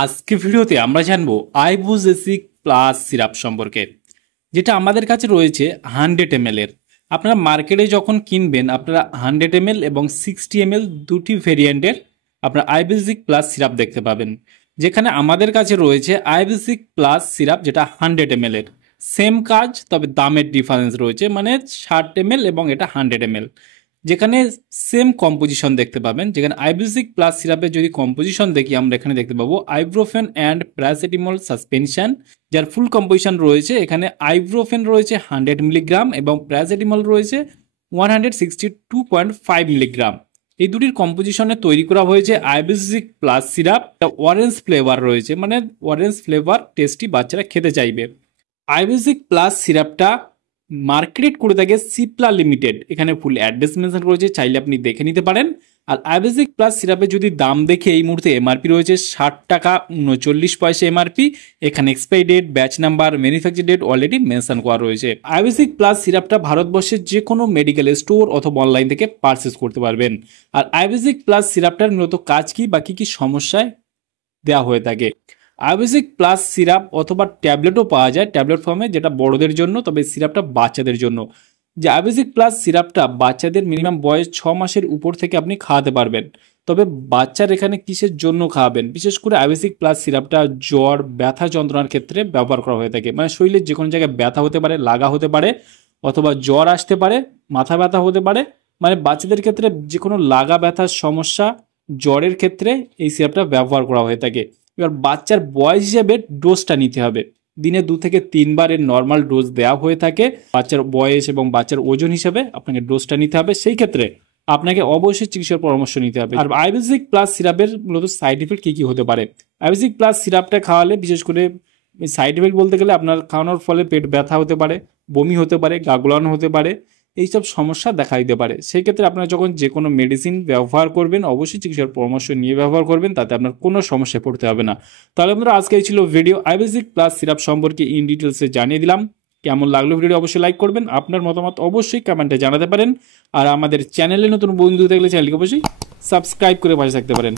আজকে ভিডিওতে আমরা জানবো আইবুজেসিক প্লাস সিরাপ সম্পর্কে, যেটা আমাদের কাছে রয়েছে 100 ml এর। আপনারা মার্কেটে যখন কিনবেন আপনারা 100 ml এবং 60 ml দুটি ভেরিয়েন্টের আপনারা আইবুজেসিক প্লাস সিরাপ দেখতে পাবেন। যেখানে আমাদের কাছে রয়েছে আইবুজেসিক প্লাস সিরাপ, যেটা 100 ml এর। সেম কাজ, তবে দামের ডিফারেন্স রয়েছে, মানে 60 ml এবং এটা 100 ml। যেখানে সেম কম্পোজিশন দেখতে পাবেন। যেখানে আইবুজেসিক প্লাস সিরাপের যদি কম্পোজিশন দেখি আমরা এখানে দেখতে পাবো আইব্রোফেন অ্যান্ড প্যারাসিটামল সাসপেনশন, যার ফুল কম্পোজিশন রয়েছে। এখানে আইব্রোফেন রয়েছে 100 মিলিগ্রাম এবং প্যারাসিটামল রয়েছে 162.5 মিলিগ্রাম। এই দুটির কম্পোজিশনে তৈরি করা হয়েছে আইবুজেসিক প্লাস সিরাপ। অরেঞ্জ ফ্লেভার রয়েছে, মানে অরেঞ্জ ফ্লেভার টেস্টি বাচ্চারা খেতে চাইবে। আইবুজেসিক প্লাস সিরাপটা মার্কেট করে থাকে সিপ্লা লিমিটেড। এখানে ফুল অ্যাড্রেস মেনশন রয়েছে, চাইলে আপনি দেখে নিতে পারেন। আর আইবুজেসিক প্লাস সিরাপের যদি দাম দেখে এই মুহূর্তে এমআরপি রয়েছে 60 টাকা 39 পয়সা এমআরপি। এখানে expiry date, batch number, manufacture date already mention করা রয়েছে। আইবুজেসিক প্লাস সিরাপটা ভারতবর্ষের যে কোনো মেডিকেল স্টোর অথবা অনলাইন থেকে পারচেস করতে পারবেন। আর আইবুজেসিক প্লাস সিরাপটার মূলত কাজ কি বা কি সমস্যায় দেওয়া হয়ে থাকে। আইবুজেসিক প্লাস সিরাপ অথবা ট্যাবলেটও পাওয়া যায় ট্যাবলেট ফর্মে, যেটা বড়দের জন্য, তবে সিরাপটা বাচ্চাদের জন্য। যে আইবুজেসিক প্লাস সিরাপটা বাচ্চাদের মিনিমাম বয়স 6 মাসের উপর থেকে আপনি খাওয়াতে পারবেন। তবে বাচ্চার এখানে কিসের জন্য খাওয়াবেন, বিশেষ করে আইবুজেসিক প্লাস সিরাপটা জ্বর, ব্যথা যন্ত্রণার ক্ষেত্রে ব্যবহার করা হয়ে থাকে। মানে শরীরের যে কোনো জায়গায় ব্যথা হতে পারে, লাগা হতে পারে, অথবা জ্বর আসতে পারে, মাথা ব্যথা হতে পারে। মানে বাচ্চাদের ক্ষেত্রে যে কোনো লাগা ব্যথার সমস্যা, জ্বরের ক্ষেত্রে এই সিরাপটা ব্যবহার করা হয়ে থাকে। এবার বাচ্চার বয়স হিসেবে ডোজটা নিতে হবে। দিনে 2 থেকে 3 বার এর নর্মাল ডোজ দেওয়া হয়ে থাকে। বাচ্চার বয়স এবং বাচ্চার ওজন হিসেবে আপনাকে ডোজটা নিতে হবে। সেই ক্ষেত্রে আপনাকে অবশ্যই চিকিৎসার পরামর্শ নিতে হবে। আর আইবুজেসিক প্লাস সিরাপের মূলত সাইড ইফেক্ট কী হতে পারে। আইবুজেসিক প্লাস সিরাপটা খাওয়ালে বিশেষ করে সাইড ইফেক্ট বলতে গেলে আপনার খাওয়ানোর ফলে পেট ব্যথা হতে পারে, বমি হতে পারে, গা গোলানো হতে পারে, এইসব সমস্যা দেখা দিতে পারে। সেই ক্ষেত্রে আপনারা যখন যে কোনো মেডিসিন ব্যবহার করবেন অবশ্যই চিকিৎসার পরামর্শ নিয়ে ব্যবহার করবেন, তাতে আপনার কোনো সমস্যায় পড়তে হবে না। তাহলে বন্ধুরা, আজকে এই ছিল ভিডিও আইবুজেসিক প্লাস সিরাপ সম্পর্কে ইন ডিটেলসে জানিয়ে দিলাম। কেমন লাগলো ভিডিও অবশ্যই লাইক করবেন, আপনার মতামত অবশ্যই কমেন্টে জানাতে পারেন। আর আমাদের চ্যানেলে নতুন বন্ধু থাকলে চ্যানেলকে অবশ্যই সাবস্ক্রাইব করে পাশে থাকতে পারেন।